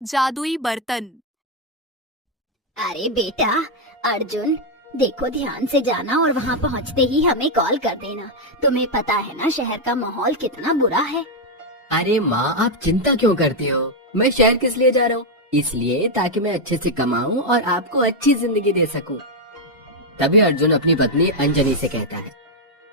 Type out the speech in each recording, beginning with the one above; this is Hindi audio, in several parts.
जादुई बर्तन। अरे बेटा अर्जुन, देखो ध्यान से जाना और वहाँ पहुँचते ही हमें कॉल कर देना। तुम्हें पता है ना शहर का माहौल कितना बुरा है। अरे माँ, आप चिंता क्यों करती हो? मैं शहर किस लिए जा रहा हूँ? इसलिए ताकि मैं अच्छे से कमाऊं और आपको अच्छी जिंदगी दे सकूं। तभी अर्जुन अपनी पत्नी अंजनी से कहता है,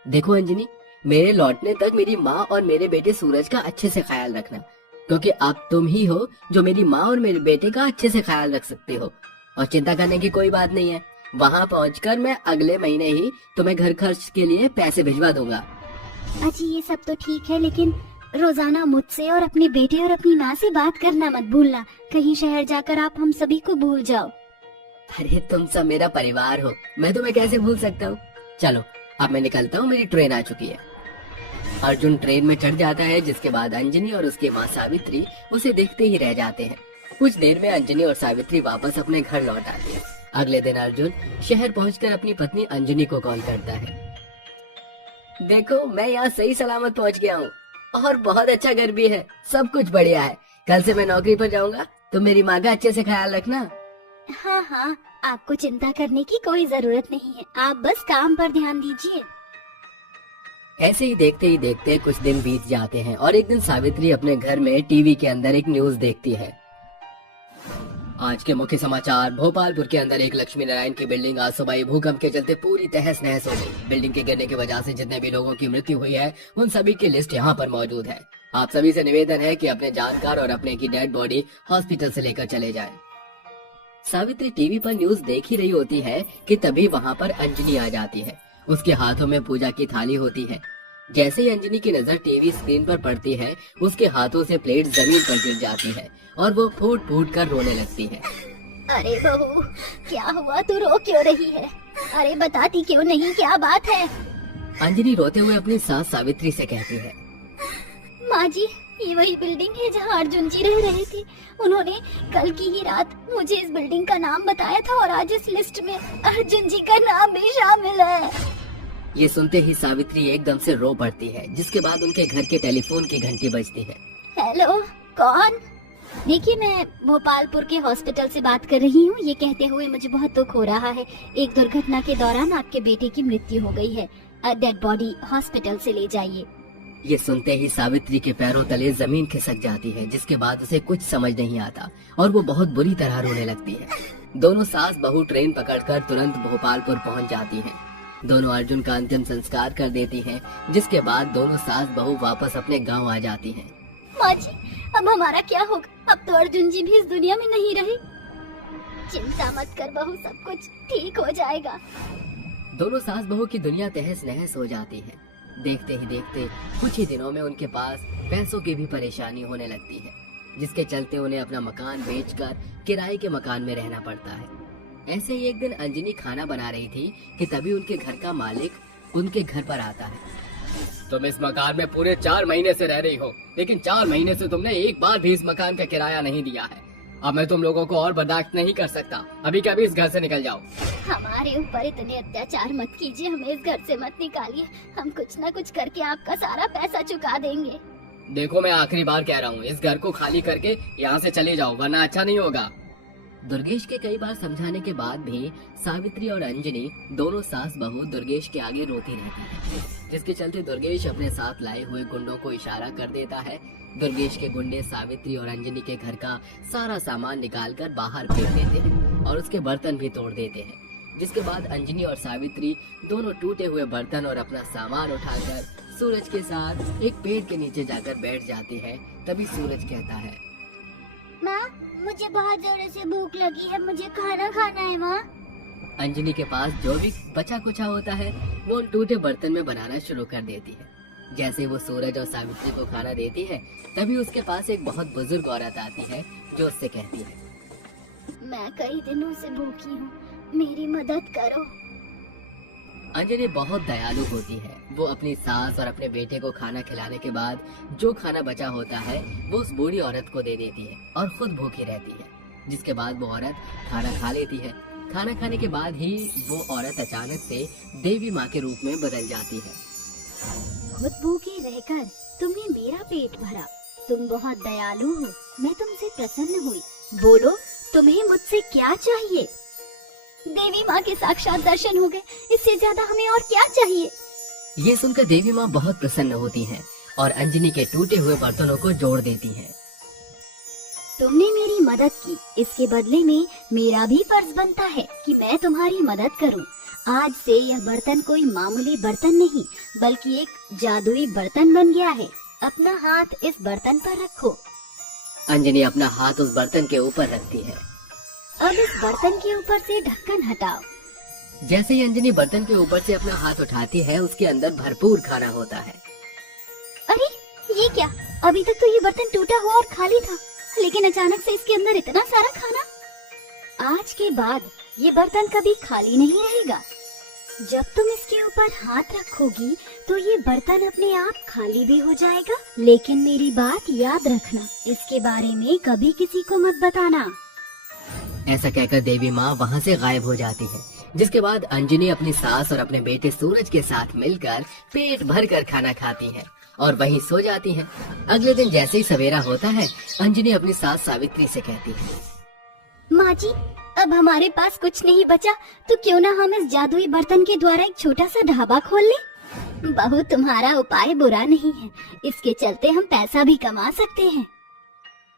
देखो अंजनी, मेरे लौटने तक मेरी माँ और मेरे बेटे सूरज का अच्छे से ख्याल रखना, क्योंकि अब तुम ही हो जो मेरी माँ और मेरे बेटे का अच्छे से ख्याल रख सकते हो। और चिंता करने की कोई बात नहीं है, वहाँ पहुँचकर मैं अगले महीने ही तुम्हें घर खर्च के लिए पैसे भिजवा दूंगा। अजी ये सब तो ठीक है, लेकिन रोजाना मुझसे और अपने बेटे और अपनी माँ से बात करना मत भूलना। कहीं शहर जाकर आप हम सभी को भूल जाओ। अरे तुम सब मेरा परिवार हो, मैं तुम्हें कैसे भूल सकता हूँ। चलो अब मैं निकलता हूँ, मेरी ट्रेन आ चुकी है। अर्जुन ट्रेन में चढ़ जाता है, जिसके बाद अंजनी और उसकी माँ सावित्री उसे देखते ही रह जाते हैं। कुछ देर में अंजनी और सावित्री वापस अपने घर लौट आते हैं। अगले दिन अर्जुन शहर पहुंचकर अपनी पत्नी अंजनी को कॉल करता है, देखो मैं यहाँ सही सलामत पहुंच गया हूँ और बहुत अच्छा घर भी है, सब कुछ बढ़िया है। कल से मैं नौकरी पर जाऊंगा, तो मेरी माँ का अच्छे से ख्याल रखना। हाँ हाँ, आपको चिंता करने की कोई जरूरत नहीं है, आप बस काम पर ध्यान दीजिए। ऐसे ही देखते कुछ दिन बीत जाते हैं और एक दिन सावित्री अपने घर में टीवी के अंदर एक न्यूज देखती है। आज के मुख्य समाचार, भोपालपुर के अंदर एक लक्ष्मी नारायण की बिल्डिंग आज सुबह भूकंप के चलते पूरी तहस नहस हो गई। बिल्डिंग के गिरने की वजह से जितने भी लोगों की मृत्यु हुई है उन सभी की लिस्ट यहाँ पर मौजूद है। आप सभी से निवेदन है कि अपने जानकार और अपने की डेड बॉडी हॉस्पिटल से लेकर चले जाएं। सावित्री टीवी पर न्यूज देख ही रही होती है कि तभी वहाँ पर अंजनी आ जाती है। उसके हाथों में पूजा की थाली होती है। जैसे ही अंजनी की नजर टीवी स्क्रीन पर पड़ती है, उसके हाथों से प्लेट जमीन पर गिर जाती है और वो फूट फूट कर रोने लगती है। अरे बहू, क्या हुआ? तू रो क्यों रही है? अरे बताती क्यों नहीं, क्या बात है? अंजनी रोते हुए अपनी सास सावित्री से कहती है, माँ जी, ये वही बिल्डिंग है जहाँ अर्जुन जी रह रहे थे। उन्होंने कल की ही रात मुझे इस बिल्डिंग का नाम बताया था और आज इस लिस्ट में अर्जुन जी का नाम भी शामिल है। ये सुनते ही सावित्री एकदम से रो पड़ती है, जिसके बाद उनके घर के टेलीफोन की घंटी बजती है। हेलो, कौन? देखिए, मैं भोपालपुर के हॉस्पिटल से बात कर रही हूँ। ये कहते हुए मुझे बहुत दुख हो रहा है। एक दुर्घटना के दौरान आपके बेटे की मृत्यु हो गई है। डेड बॉडी हॉस्पिटल से ले जाइए। ये सुनते ही सावित्री के पैरों तले जमीन खिसक जाती है, जिसके बाद उसे कुछ समझ नहीं आता और वो बहुत बुरी तरह रोने लगती है। दोनों सास बहू ट्रेन पकड़कर तुरंत भोपालपुर पहुंच जाती हैं। दोनों अर्जुन का अंतिम संस्कार कर देती हैं, जिसके बाद दोनों सास बहू वापस अपने गांव आ जाती हैं। माँ जी, अब हमारा क्या होगा? अब तो अर्जुन जी भी इस दुनिया में नहीं रहे। चिंता मत कर बहू, सब कुछ ठीक हो जाएगा। दोनों सास बहू की दुनिया तहस नहस हो जाती है। देखते ही देखते कुछ ही दिनों में उनके पास पैसों की भी परेशानी होने लगती है, जिसके चलते उन्हें अपना मकान बेचकर किराए के मकान में रहना पड़ता है। ऐसे ही एक दिन अंजनी खाना बना रही थी कि तभी उनके घर का मालिक उनके घर पर आता है। तुम इस मकान में पूरे 4 महीने से रह रही हो, लेकिन 4 महीने से तुमने एक बार भी इस मकान का किराया नहीं दिया है। अब मैं तुम लोगों को और बर्दाश्त नहीं कर सकता, अभी के अभी इस घर से निकल जाओ। हमारे ऊपर इतने अत्याचार मत कीजिए, हमें इस घर से मत निकालिए। हम कुछ न कुछ करके आपका सारा पैसा चुका देंगे। देखो, मैं आखिरी बार कह रहा हूँ, इस घर को खाली करके यहाँ से चले जाओ, वरना अच्छा नहीं होगा। दुर्गेश के कई बार समझाने के बाद भी सावित्री और अंजनी दोनों सास बहू दुर्गेश के आगे रोती रहती है, जिसके चलते दुर्गेश अपने साथ लाए हुए गुंडों को इशारा कर देता है। दुर्गेश के गुंडे सावित्री और अंजनी के घर का सारा सामान निकालकर बाहर फेंक देते हैं और उसके बर्तन भी तोड़ देते हैं, जिसके बाद अंजनी और सावित्री दोनों टूटे हुए बर्तन और अपना सामान उठाकर सूरज के साथ एक पेड़ के नीचे जाकर बैठ जाती है। तभी सूरज कहता है, माँ, मुझे बहुत जोर से भूख लगी है, मुझे खाना खाना है माँ। अंजनी के पास जो भी बचा कुचा होता है वो उन टूटे बर्तन में बनाना शुरू कर देती है। जैसे वो सूरज और सावित्री को खाना देती है, तभी उसके पास एक बहुत बुजुर्ग औरत आती है, जो उससे कहती है, मैं कई दिनों से भूखी हूँ, मेरी मदद करो। अंजनी बहुत दयालु होती है। वो अपनी सास और अपने बेटे को खाना खिलाने के बाद जो खाना बचा होता है वो उस बूढ़ी औरत को दे देती है और खुद भूखी रहती है, जिसके बाद वो औरत खाना खा लेती है। खाना खाने के बाद ही वो औरत अचानक से देवी माँ के रूप में बदल जाती है। खुद भूखे रहकर तुमने मेरा पेट भरा, तुम बहुत दयालु हो, मैं तुमसे प्रसन्न हुई। बोलो, तुम्हें मुझसे क्या चाहिए? देवी माँ के साक्षात दर्शन हो गए, इससे ज्यादा हमें और क्या चाहिए? ये सुनकर देवी माँ बहुत प्रसन्न होती हैं और अंजनी के टूटे हुए बर्तनों को जोड़ देती हैं। तुमने मेरी मदद की, इसके बदले में मेरा भी फर्ज बनता है कि मैं तुम्हारी मदद करूं। आज से यह बर्तन कोई मामूली बर्तन नहीं, बल्कि एक जादुई बर्तन बन गया है। अपना हाथ इस बर्तन पर रखो। अंजनी अपना हाथ उस बर्तन के ऊपर रखती है। अब इस बर्तन के ऊपर से ढक्कन हटाओ। जैसे ही अंजनी बर्तन के ऊपर से अपना हाथ उठाती है, उसके अंदर भरपूर खाना होता है। अरे ये क्या? अभी तक तो ये बर्तन टूटा हुआ और खाली था, लेकिन अचानक से इसके अंदर इतना सारा खाना। आज के बाद ये बर्तन कभी खाली नहीं रहेगा। जब तुम इसके ऊपर हाथ रखोगी तो ये बर्तन अपने आप खाली भी हो जाएगा। लेकिन मेरी बात याद रखना, इसके बारे में कभी किसी को मत बताना। ऐसा कहकर देवी माँ वहाँ से गायब हो जाती है। जिसके बाद अंजनी अपनी सास और अपने बेटे सूरज के साथ मिलकर पेट भर कर खाना खाती है और वहीं सो जाती है। अगले दिन जैसे ही सवेरा होता है, अंजनी अपनी सास सावित्री से कहती है, माँ जी, अब हमारे पास कुछ नहीं बचा, तो क्यों ना हम इस जादुई बर्तन के द्वारा एक छोटा सा ढाबा खोल लें। बहू, तुम्हारा उपाय बुरा नहीं है, इसके चलते हम पैसा भी कमा सकते हैं।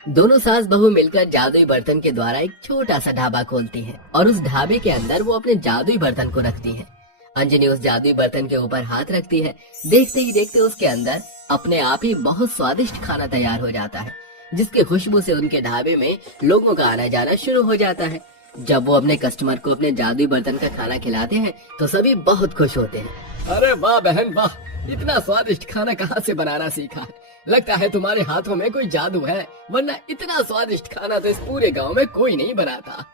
दोनों सास बहू मिलकर जादुई बर्तन के द्वारा एक छोटा सा ढाबा खोलती हैं और उस ढाबे के अंदर वो अपने जादुई बर्तन को रखती हैं। अंजनी उस जादुई बर्तन के ऊपर हाथ रखती है। देखते ही देखते उसके अंदर अपने आप ही बहुत स्वादिष्ट खाना तैयार हो जाता है, जिसकी खुशबू से उनके ढाबे में लोगों का आना जाना शुरू हो जाता है। जब वो अपने कस्टमर को अपने जादुई बर्तन का खाना खिलाते हैं तो सभी बहुत खुश होते हैं। अरे वाह बहन वाह, इतना स्वादिष्ट खाना कहाँ से बनाना सीखा है? लगता है तुम्हारे हाथों में कोई जादू है, वरना इतना स्वादिष्ट खाना तो इस पूरे गांव में कोई नहीं बनाता।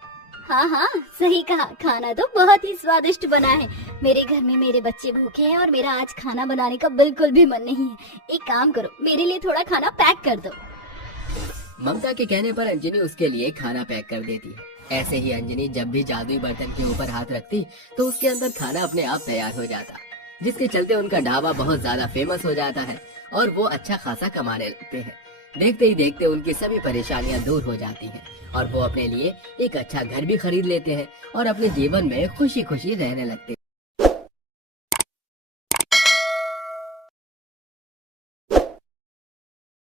हाँ हाँ, सही कहा, खाना तो बहुत ही स्वादिष्ट बना है। मेरे घर में मेरे बच्चे भूखे हैं और मेरा आज खाना बनाने का बिल्कुल भी मन नहीं है। एक काम करो, मेरे लिए थोड़ा खाना पैक कर दो। ममता के कहने पर अंजनी उसके लिए खाना पैक कर देती है। ऐसे ही अंजनी जब भी जादुई बर्तन के ऊपर हाथ रखती तो उसके अंदर खाना अपने आप तैयार हो जाता, जिसके चलते उनका ढाबा बहुत ज्यादा फेमस हो जाता है और वो अच्छा खासा कमाने लगते हैं। देखते ही देखते उनकी सभी परेशानियां दूर हो जाती हैं और वो अपने लिए एक अच्छा घर भी खरीद लेते हैं और अपने जीवन में खुशी खुशी रहने लगते हैं।